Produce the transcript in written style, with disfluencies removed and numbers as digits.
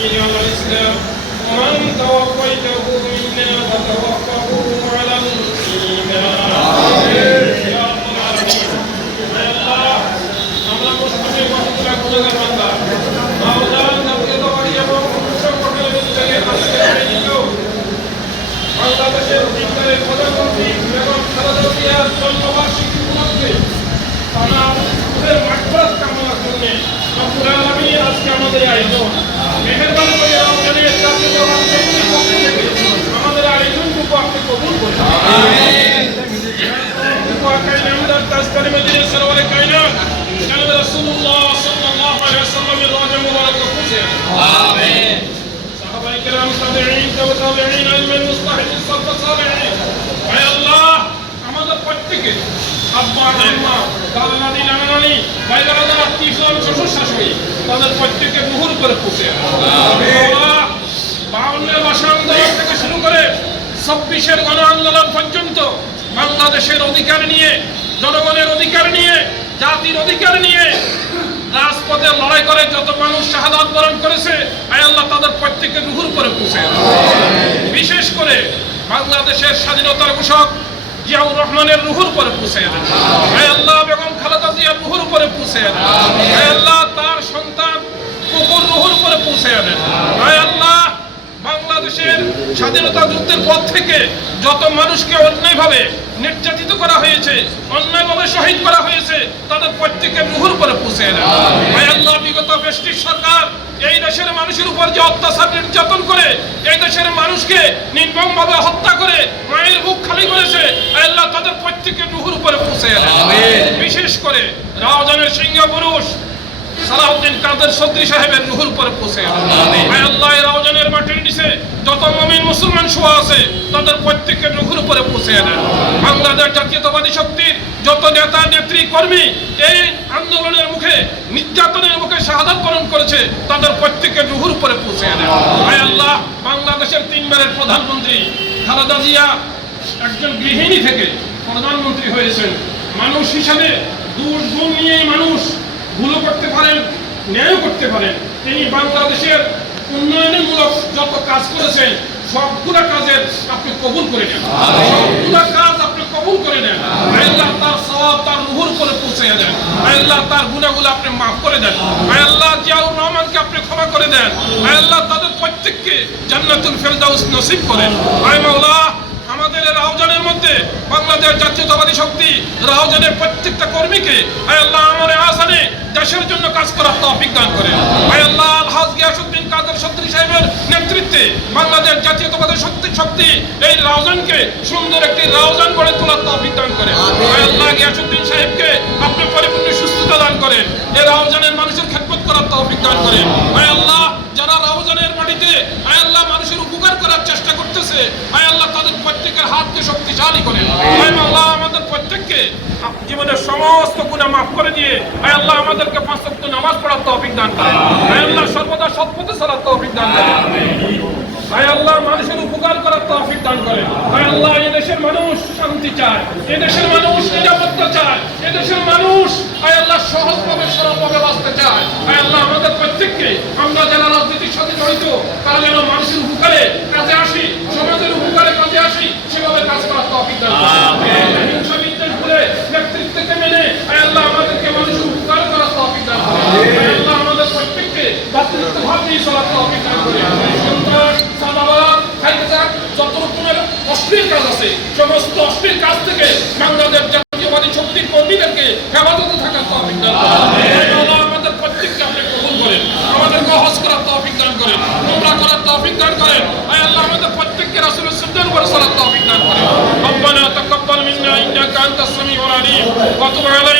الدين والإسلام ومن توفيته منا فتوفه على الإيمان يا رب العالمين আমরা মুসলিম কতগুলো গুনাহগার বান্দা আল্লাহ নবী দওয়ারি এবং সকলের বিরুদ্ধে আজকে আইনিত বাংলাদেশের বিদ্যালয়ের প্রধানমন্ত্রী বেগম খালেদা জিয়ার জন্মবার্ষিকী উপলক্ষে তার মাগফিরাত কামনার জন্য রব্বুল আলামিন আজকে আমাদের আয়োজন মেহেরবানি করে আমাদের জাতীয়তাবাদী শক্তির পক্ষ থেকে আমাদের আয়োজনটুকু আপনি কবুল করুন আমিন وكان تذكر مدينة سرور الكائنات كان رسول الله صلى الله عليه وسلم الراجع مبارك وخزي آمين صحابة الكرام تابعين وتابعين علم المصطلحين الصف الصالحين يا الله আমাদের প্রত্যেককে আব্বা আম্মা দাদা দাদি নানা নানি ভাই দাদা আত্মীয় স্বজন শ্বশুর শাশুড়ি তাদের প্রত্যেককে মুহুর করে পৌঁছে আমিন 52 ভাষা আন্দোলন থেকে শুরু করে 26 গণ আন্দোলন পর্যন্ত বাংলাদেশের অধিকার নিয়ে জনগণের অধিকার নিয়ে জাতির অধিকার নিয়ে রাজপথে লড়াই করে যত মানুষ শাহাদাত বরণ করেছে আয় আল্লাহ তাদের প্রত্যেককে রুহুর করে পৌঁছে বিশেষ করে বাংলাদেশের স্বাধীনতার ঘোষক জিয়াউর রহমানের রুহুর করে পৌঁছে দেন আয় আল্লাহ বেগম খালেদা জিয়ার রুহুর করে পৌঁছে দেন আয় আল্লাহ তার সন্তান কুকুর রুহুর করে পৌঁছে দেন আয় আল্লাহ বাংলাদেশের স্বাধীনতা যুদ্ধের পর থেকে যত মানুষকে অন্যায়ভাবে নির্যাতিত করা হয়েছে অন্যায়ভাবে শহীদ করা হয়েছে তাদের প্রত্যেকের রুহুর করে পৌঁছে দেন আয় আল্লাহ বিগত ব্রিটিশ সরকার এই দেশের মানুষের উপর যে অত্যাচার নির্যাতন করে এই দেশের মানুষকে নির্মমভাবে হত্যা করে মায়ের বুক খালি করেছে আয় আল্লাহ তাদের প্রত্যেকের রুহুর উপরে পৌঁছে দেন বিশেষ করে রাওজানের সিংহ পুরুষ সালাউদ্দিন কাদের চৌধুরী সাহেবের রুহুর উপরে পৌঁছে আমিন আয় আল্লাহ রাওজানের মাটির নিচে যত মুমিন মুসলমান শোয়া আছে তাদের প্রত্যেকের রুহুর উপরে পৌঁছে দেন বাংলাদেশ জাতীয়তাবাদী শক্তির যত নেতা নেত্রী কর্মী এই আন্দোলনের মুখে নির্যাতনের মুখে শাহাদাত বরণ করেছে তাদের প্রত্যেকের রুহুর উপরে পৌঁছে দেন আয় আল্লাহ বাংলাদেশের 3 বারের প্রধানমন্ত্রী খালেদা জিয়া একজন গৃহিণী থেকে প্রধানমন্ত্রী হয়েছেন মানুষ হিসাবে দুর্গুণ নিয়ে মানুষ ভুলও করতে পারেন ন্যায়ও করতে পারেন তিনি বাংলাদেশের উন্নয়নমূলক যত কাজ করেছেন সবগুলা কাজের আপনি কবুল করে নেন সবগুলা কাজ আপনি কবুল করে নেন আল্লাহ তার সওয়াব তার রুহুর করে পৌঁছে দেন আল্লাহ তার গুনাহগুলো আপনি maaf করে দেন আল্লাহ জিয়াউর রহমানকে আপনি ক্ষমা করে দেন আল্লাহ তাদের প্রত্যেককে জান্নাতুল ফেরদাউস নসিব করেন আয় মাওলা আমাদের রাওজানের মধ্যে বাংলাদেশ জাতীয়তাবাদী শক্তি রাওজানের প্রত্যেকটা কর্মীকে আয় আল্লাহ আমার আসানে দেশের জন্য কাজ করার তৌফিক দান করেন আয় আল্লাহ আলহাজ গিয়াসউদ্দিন কাদের চৌধুরী সাহেবের নেতৃত্বে বাংলাদেশ জাতীয়তাবাদী শক্তি এই রাওজানকে সুন্দর একটি রাওজান গড়ে তোলার তৌফিক দান করেন আয় আল্লাহ গিয়াসউদ্দিন সাহেবকে আপনি পরিপূর্ণ সুস্থতা দান করেন এই রাওজানের মানুষের খেদমত করার তৌফিক দান করেন আয় আল্লাহ যারা রাওজানের মাটিতে আয় আল্লাহ মানুষের উপকার করার চেষ্টা করতেছে আয় আল্লাহ তাদের প্রত্যেকের হাতকে শক্তিশালী করেন আয় আল্লাহ আমাদের প্রত্যেককে জীবনের সমস্ত গুনাহ maaf করে দিয়ে আয় আল্লাহ আমাদেরকে 5 ওয়াক্ত নামাজ পড়ার তৌফিক দান করেন আয় আল্লাহ সর্বদা সৎ পথে চলার তৌফিক দান করেন আয় আল্লাহ মানুষের উপকার করার তৌফিক দান করেন আয় আল্লাহ এই দেশের মানুষ শান্তি চায় এই দেশের মানুষ নিরাপত্তা চায় এই দেশের মানুষ আয় আল্লাহ সহজভাবে সরলভাবে বাঁচতে চায় আয় আল্লাহ আমাদের প্রত্যেককে আমরা যারা রাজনীতির সাথে জড়িত তারা যেন মানুষের উপকারে কাজে আসি সমাজের উপকারে কাজে আসি সেভাবে কাজ করার তৌফিক দান করেন হিংসা বিদ্বেষ ভুলে নেতৃত্বকে মেনে আয় আল্লাহ আমাদেরকে মানুষের উপকার করার তৌফিক দান করেন আয় আল্লাহ আমাদের প্রত্যেককে ভ্রাতৃত্বভাব নিয়ে চলার তৌফিক দান করেন সন্ত্রাস সাদাবাদ হাইজাক যত রকমের অশ্লীল কাজ আছে সমস্ত অশ্লীল কাজ থেকে বাংলাদেশ জাতীয়তাবাদী শক্তির কর্মীদেরকে হেফাজতে থাকার তৌফিক দান করেন আল্লাহ আমাদের প্রত্যেককে আপনি কবুল করেন আমাদেরকে হজ করার তৌফিক দান করেন উমরা করার তৌফিক দান করেন আয় আল্লাহ আমাদের প্রত্যেককে রাসূলের সুন্নাহর উপর চলার তৌফিক দান করেন রব্বানা তাকাব্বাল মিন্না ইন্নাকা আনতাস সামিউল আলিম ওয়া তুব আলাইনা